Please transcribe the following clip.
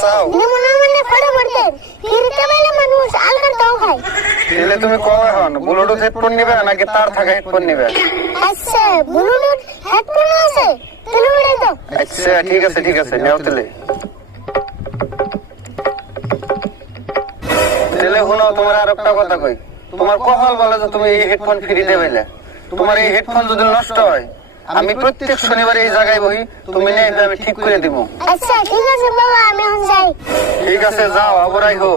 চাও নিমু না মানে ফটাফট দেন ফিরতে পারলে মানুষ আলগার দাও খায়। তাহলে তুমি কবে হন ব্লুটুথ হেডফোন নিবে নাকি তার থাকা হেডফোন নিবে? আচ্ছা ব্লুটুথ হেডফোন আছে তাহলে ওটাই তো। আচ্ছা ঠিক আছে নেও তাহলে। তাহলে শুনো, তোমার আর একটা কথা কই, তোমার কপাল বলে যে তুমি এই হেডফোন ফ্রিতে পাইলে। তোমার এই হেডফোন যদি নষ্ট হয়, আমি প্রত্যেক শনিবার এই জায়গায় বহি, তুমি নেই আমি ঠিক করে দিব। আচ্ছা ঠিক আছে বাবা, আমি এখন যাই। ঠিক আছে যাও, আবার আইহো।